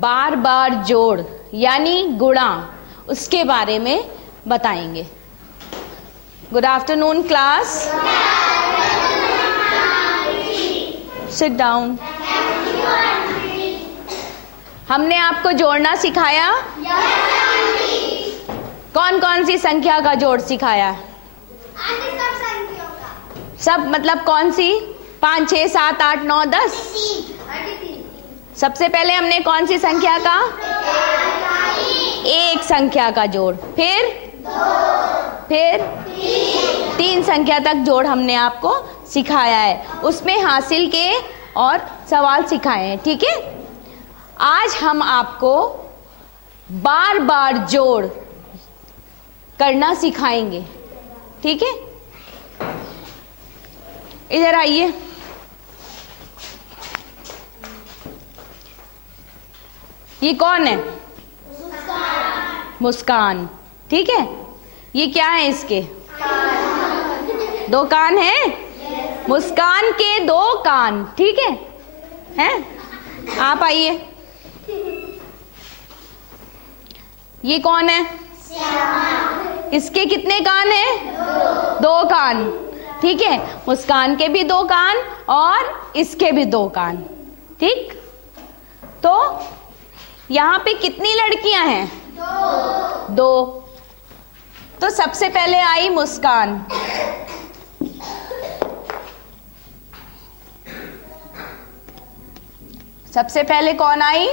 बार बार जोड़ यानी गुणा, उसके बारे में बताएंगे। Good afternoon class, sit down. हमने आपको जोड़ना सिखाया। कौन कौन सी संख्या का जोड़ सिखाया? सब मतलब कौन सी? 5, 6, 7, 8, 9, 10। सबसे पहले हमने कौन सी संख्या का? एक संख्या का जोड़, फिर 3 संख्या तक जोड़ हमने आपको सिखाया है। उसमें हासिल के और सवाल सिखाए हैं, ठीक है। आज हम आपको बार बार जोड़ करना सिखाएंगे, ठीक है। इधर आइए। ये कौन है? मुस्कान, ठीक है। ये क्या है? इसके 2 कान हैं। मुस्कान के 2 कान, ठीक है। हैं? आप आइए। ये कौन है? इसके कितने कान हैं? 2 कान, ठीक है। मुस्कान के भी 2 कान और इसके भी 2 कान, ठीक। तो यहाँ पे कितनी लड़कियां हैं? 2। तो सबसे पहले आई मुस्कान। सबसे पहले कौन आई?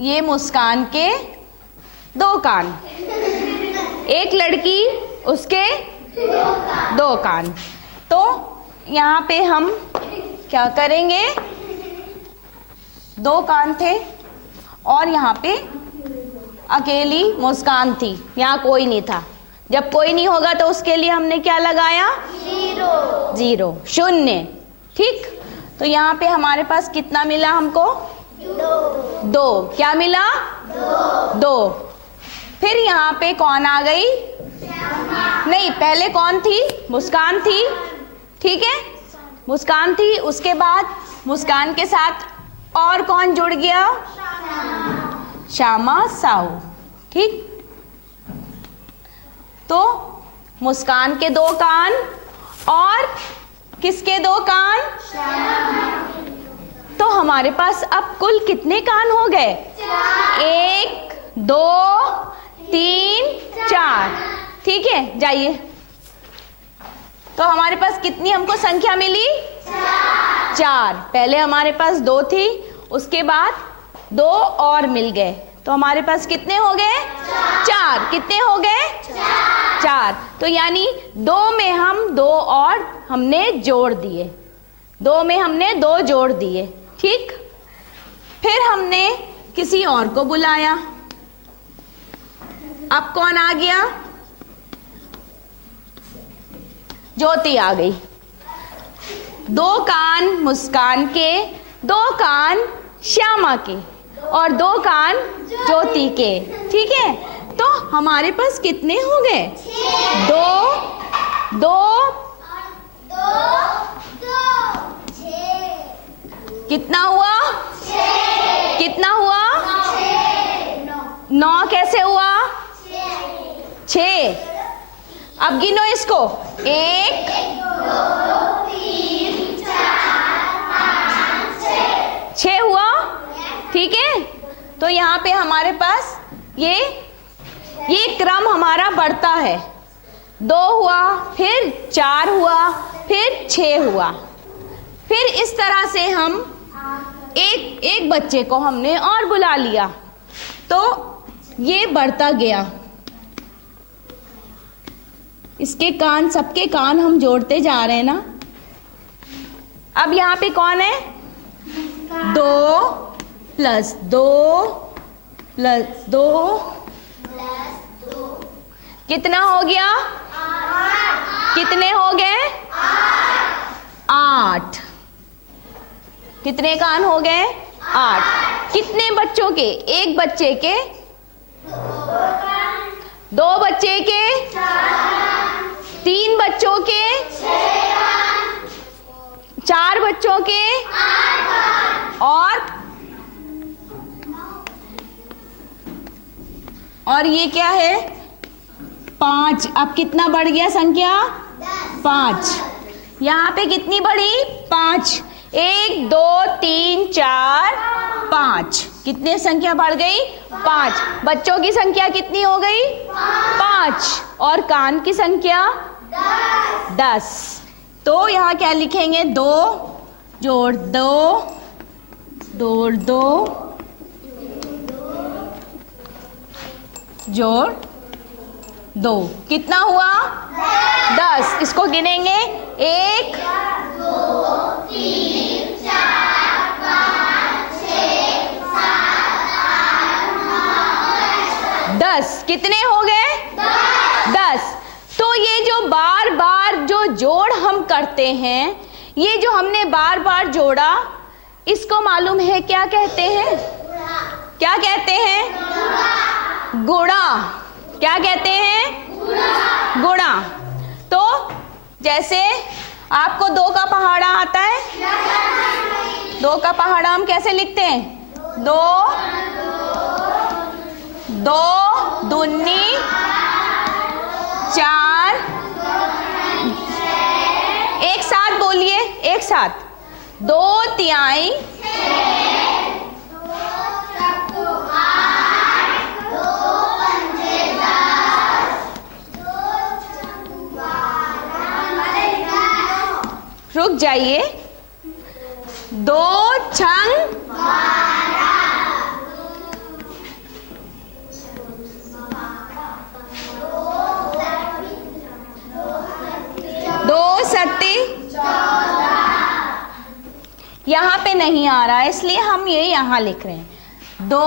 ये मुस्कान के 2 कान, एक लड़की उसके 2 कान। तो यहाँ पे हम क्या करेंगे? 2 कान थे और यहाँ पे अकेली मुस्कान थी, यहाँ कोई नहीं था। जब कोई नहीं होगा तो उसके लिए हमने क्या लगाया? 0, 0, ठीक। तो यहाँ पे हमारे पास कितना मिला हमको? 2। क्या मिला? 2। फिर यहाँ पे कौन आ गई? नहीं, पहले कौन थी? मुस्कान थी, ठीक है। मुस्कान थी, उसके बाद मुस्कान के साथ और कौन जुड़ गया? श्यामा साहू, ठीक। तो मुस्कान के 2 कान और किसके 2 कान? तो हमारे पास अब कुल कितने कान हो गए? 1, 2, 3, 4, ठीक है। जाइए। तो हमारे पास कितनी हमको संख्या मिली? 4। पहले हमारे पास 2 थी, उसके बाद 2 और मिल गए, तो हमारे पास कितने हो गए? 4। कितने हो गए? 4। तो यानी 2 में हम 2 और हमने जोड़ दिए, 2 में हमने 2 जोड़ दिए, ठीक। फिर हमने किसी और को बुलाया। अब कौन आ गया? ज्योति आ गई। 2 कान मुस्कान के, 2 कान श्यामा के और 2 कान ज्योति के, ठीक है। तो हमारे पास कितने हो गए? 2, 2, कितना हुआ? 6। कितना हुआ? 9 कैसे हुआ? 6। अब गिनो इसको। 1, 2, 3, 4, 5, 6 हुआ, ठीक है। तो यहाँ पे हमारे पास ये क्रम हमारा बढ़ता है। 2 हुआ, फिर 4 हुआ, फिर 6 हुआ। फिर इस तरह से हम एक बच्चे को हमने और बुला लिया, तो ये बढ़ता गया। इसके कान, सबके कान हम जोड़ते जा रहे हैं ना। अब यहाँ पे कौन है? 2 + 2 + 2 कितना हो गया? 8। कितने हो गए? 8। कितने कान हो गए? 8। कितने बच्चों के? एक बच्चे के, दो बच्चे के, तीन बच्चों के, चार बच्चों के, और ये क्या है? 5। अब कितना बढ़ गया संख्या? 5। यहाँ पे कितनी बढ़ी? 5। 1 2 3 4 5। कितने संख्या बढ़ गई? 5। बच्चों की संख्या कितनी हो गई? 5। और कान की संख्या 10। तो यहाँ क्या लिखेंगे? 2 जोड़ 2 जोड़ 2 जोड़ 2 कितना हुआ? 10। इसको गिनेंगे 1 2 3 4 5 6 7 8 9 10। कितने हो गए? 10। तो ये जो बार बार जो जोड़ हम करते हैं, ये जो हमने बार बार जोड़ा, इसको मालूम है क्या कहते हैं? क्या कहते हैं? गुणा। क्या कहते हैं? गुणा। तो जैसे आपको 2 का पहाड़ा आता है? 2 का पहाड़ा हम कैसे लिखते हैं? 2 2 दूनी 4। एक साथ बोलिए, एक साथ। 2 तिहाई 10। रुक जाइए। 2 छंग 2 सत्ती 14। यहाँ पे नहीं आ रहा है, इसलिए हम ये यहाँ लिख रहे हैं। 2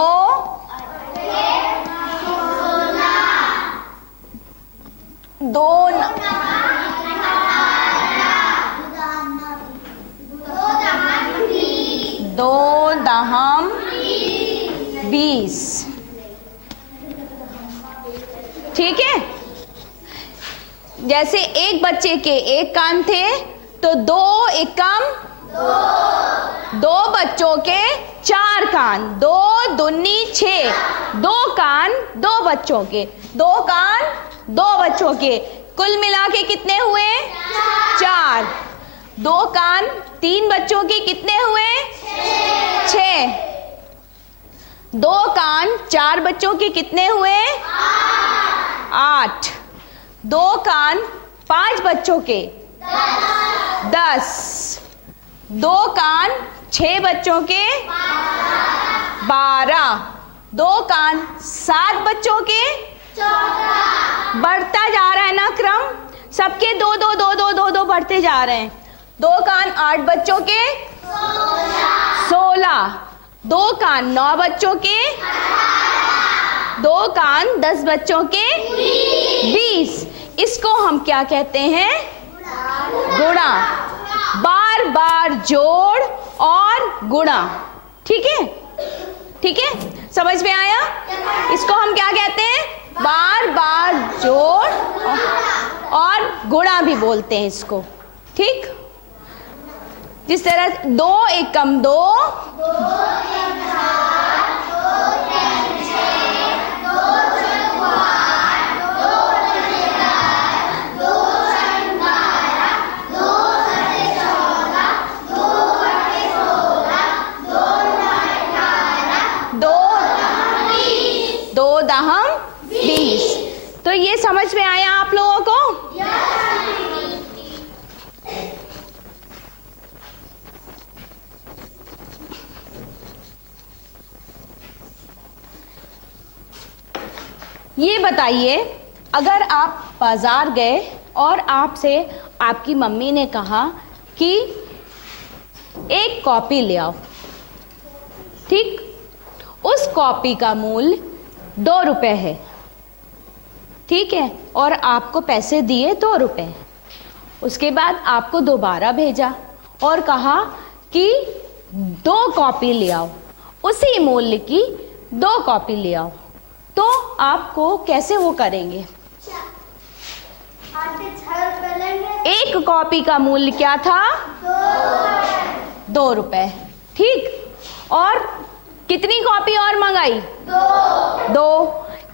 2 दहम 20। ठीक है। जैसे एक बच्चे के 1 कान थे, तो 2 एकम 2 बच्चों के 4 कान। 2 दूनी 6। 2 कान 2 बच्चों के, 2 कान 2 बच्चों के, कुल मिला के कितने हुए? 4। 2 कान 3 बच्चों के कितने हुए? 6। 2 कान 4 बच्चों के कितने हुए? 8। 2 कान 5 बच्चों के 10। 2 कान 6 बच्चों के 12। 2 कान 7 बच्चों के 14। बढ़ता जा रहा है ना क्रम, सबके 2 2 2 2 2 2 बढ़ते जा रहे हैं। 2 कान 8 बच्चों के 16। 2 कान 9 बच्चों के 2 कान 10 बच्चों के 20। इसको हम क्या कहते हैं? गुणा। बार बार जोड़ और गुणा। ठीक है? ठीक है, समझ में आया? इसको हम क्या कहते हैं? बार बार जोड़ और गुणा भी बोलते हैं इसको। ठीक? जिस तरह 2 एकम 2, 2 दहम 20। तो ये समझ में आया आप लोगों को? ये बताइए, अगर आप बाजार गए और आपसे आपकी मम्मी ने कहा कि एक कॉपी ले आओ, ठीक? उस कॉपी का मूल्य 2 रुपए है, ठीक है? और आपको पैसे दिए 2 रुपए। उसके बाद आपको दोबारा भेजा और कहा कि 2 कॉपी ले आओ। उसी मूल्य की 2 कॉपी ले आओ। तो आपको कैसे वो करेंगे? 1 कॉपी का मूल्य क्या था? 2 रुपए। ठीक, और कितनी कॉपी और मंगाई? 2।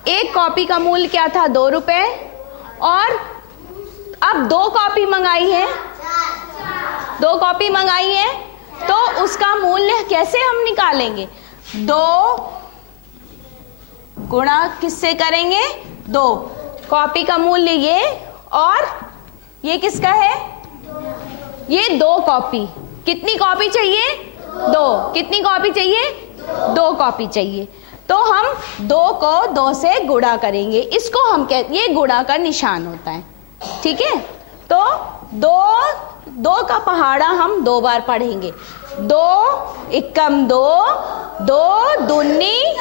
1 कॉपी का मूल्य क्या था? 2 रुपए, और अब 2 कॉपी मंगाई है, 2 कॉपी मंगाई है, तो उसका मूल्य कैसे हम निकालेंगे? 2 गुणा किससे करेंगे? 2। कॉपी का मूल्य ये, और ये किसका है? ये 2 कॉपी। कितनी कॉपी चाहिए? 2। कितनी कॉपी चाहिए? 2 कॉपी चाहिए। तो हम 2 को 2 से गुणा करेंगे। इसको हम ये गुणा का निशान होता है। ठीक है, तो 2 का पहाड़ा हम 2 बार पढ़ेंगे। 2 एकम 2, 2 दूनी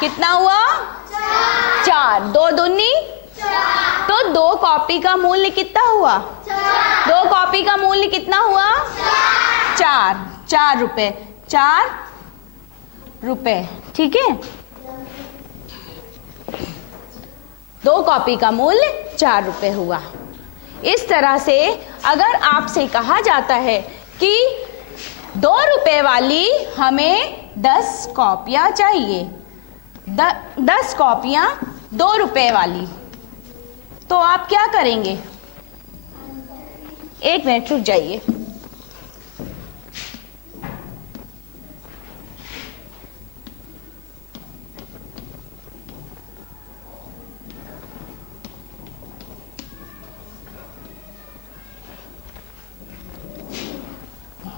कितना हुआ? 4। 2 दूनी, तो 2 कॉपी का मूल्य कितना हुआ? 2 कॉपी का मूल्य कितना हुआ? 4 रुपए। 4 रुपए। ठीक है, 2 कॉपी का मूल्य 4 रुपए हुआ। इस तरह से अगर आपसे कहा जाता है कि 2 रुपए वाली हमें 10 कॉपियां चाहिए, 10 कॉपियां 2 रुपए वाली, तो आप क्या करेंगे? 1 मिनट रुक जाइए।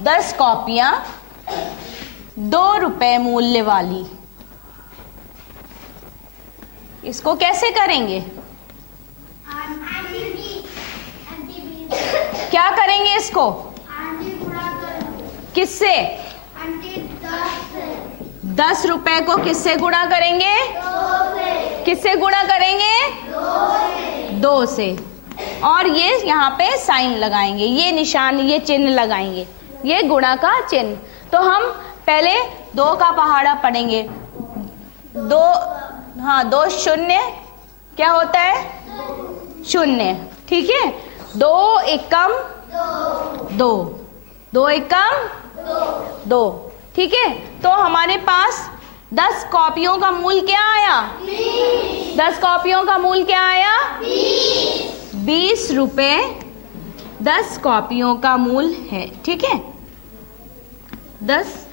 दस कॉपियां 2 रुपए मूल्य वाली, इसको कैसे करेंगे? क्या करेंगे इसको? किससे? 10 रुपए को किससे गुणा करेंगे? किससे गुणा करेंगे? 2 से। और ये यहाँ पे साइन लगाएंगे, ये निशान, ये चिन्ह लगाएंगे, ये गुणा का चिन्ह। तो हम पहले 2 का पहाड़ा पढ़ेंगे। 2, हाँ 2 शून्य क्या होता है? 0। ठीक है, 2 एकम 2, 2 एकम 2। ठीक है, तो हमारे पास 10 कॉपियों का मूल्य क्या आया? 10 कॉपियों का मूल्य क्या आया? 20 रुपए 10 कॉपियों का मूल्य है। ठीक है, 10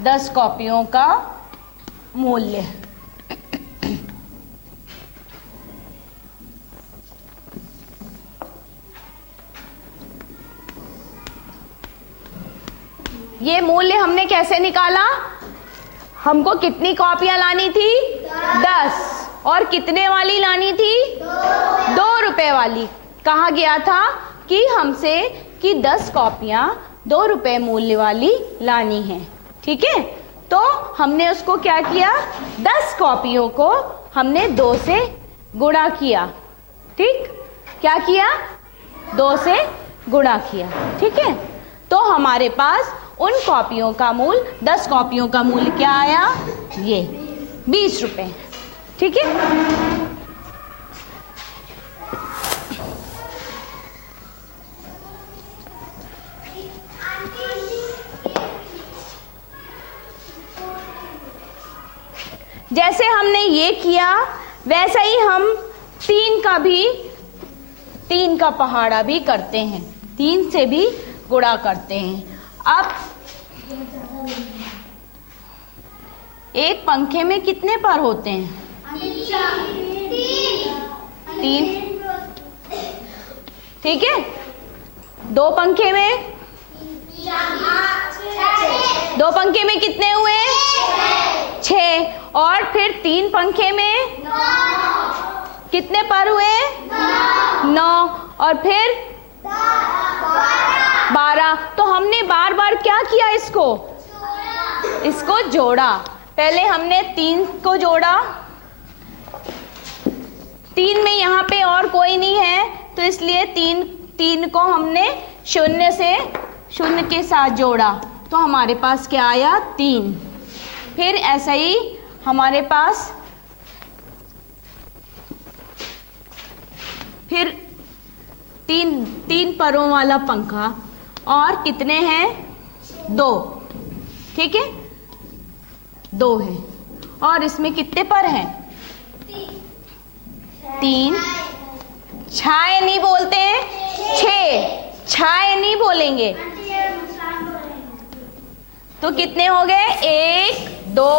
10 कॉपियों का मूल्य। ये मूल्य हमने कैसे निकाला? हमको कितनी कॉपियां लानी थी? 10। और कितने वाली लानी थी? 2 रुपए वाली। कहा गया था कि हमसे कि 10 कॉपियां 2 रुपए मूल्य वाली लानी है। ठीक है, तो हमने उसको क्या किया? 10 कॉपियों को हमने 2 से गुणा किया। ठीक, क्या किया? 2 से गुणा किया। ठीक है, तो हमारे पास उन कॉपियों का मूल्य, 10 कॉपियों का मूल्य क्या आया? ये 20 रुपए। ठीक है, जैसे हमने ये किया वैसा ही हम 3 का पहाड़ा भी करते हैं, 3 से भी गुणा करते हैं। अब एक पंखे में कितने पर होते हैं? 3। ठीक है, 2 पंखे में, 2 पंखे में कितने हुए? 6। और फिर 3 पंखे में कितने पर हुए? 9। और फिर 12। तो हमने बार बार क्या किया? इसको जोड़ा। पहले हमने 3 को जोड़ा, 3 में यहाँ पे और कोई नहीं है तो इसलिए 3 को हमने शून्य के साथ जोड़ा तो हमारे पास क्या आया 3। फिर ऐसा ही हमारे पास फिर तीन परों वाला पंखा और कितने हैं 2, ठीक है 2 है। और इसमें कितने पर हैं 3। छाए नहीं बोलते हैं 6, छाए नहीं बोलेंगे। तो कितने हो गए 1 2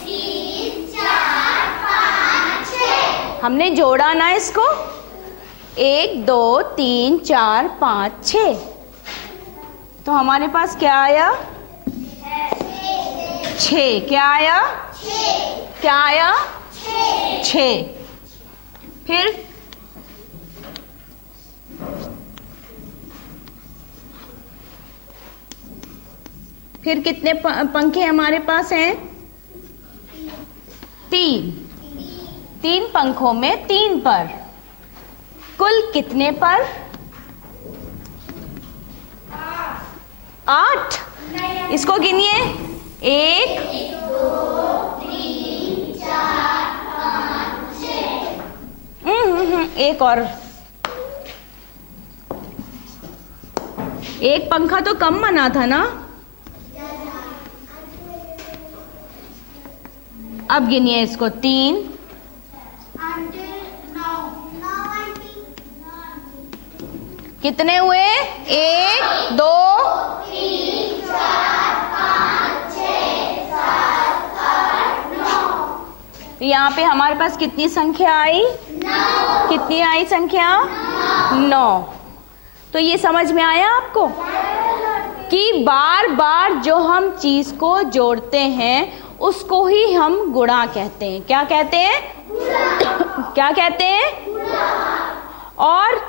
3 4 5 6। हमने जोड़ा ना इसको 1 2 3 4 5 6। तो हमारे पास क्या आया 6। क्या आया 6। क्या आया 6। फिर कितने पंखे हमारे पास हैं 3 पंखों में 3 पर, कुल कितने पर 8। इसको गिनिए 1 2 3 4 5 6। एक और, एक पंखा तो कम बना था ना। अब गिनिए इसको 3 कितने हुए 1 2 3 4 5 6 7 8 9। तो यहाँ पे हमारे पास कितनी संख्या आई 9। कितनी आई संख्या 9। तो ये समझ में आया आपको कि बार बार जो हम चीज को जोड़ते हैं उसको ही हम गुणा कहते हैं। क्या कहते हैं क्या कहते हैं। और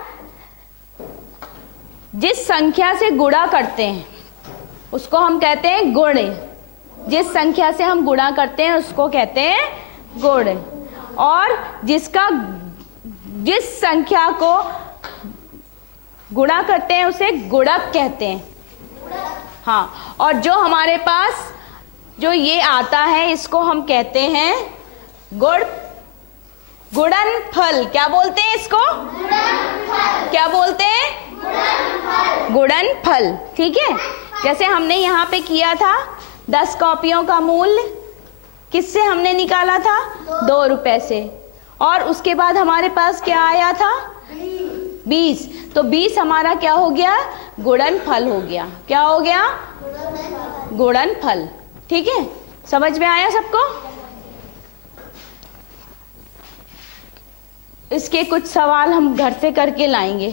जिस संख्या से गुणा करते हैं उसको हम कहते हैं गुण। जिस संख्या से हम गुणा करते हैं उसको कहते हैं गुण। और जिस संख्या को गुणा करते हैं उसे गुणक कहते हैं। हाँ, और जो हमारे पास जो ये आता है इसको हम कहते हैं गुणनफल। क्या बोलते हैं इसको गुणनफल। क्या बोलते हैं गुणनफल। गुणनफल, ठीक है। जैसे हमने यहाँ पे किया था 10 कॉपियों का मूल्य किससे हमने निकाला था 2 रुपए से, और उसके बाद हमारे पास क्या आया था 20। तो 20 हमारा क्या हो गया गुणनफल हो गया। क्या हो गया गुणनफल। ठीक है, समझ में आया सबको। इसके कुछ सवाल हम घर से करके लाएंगे।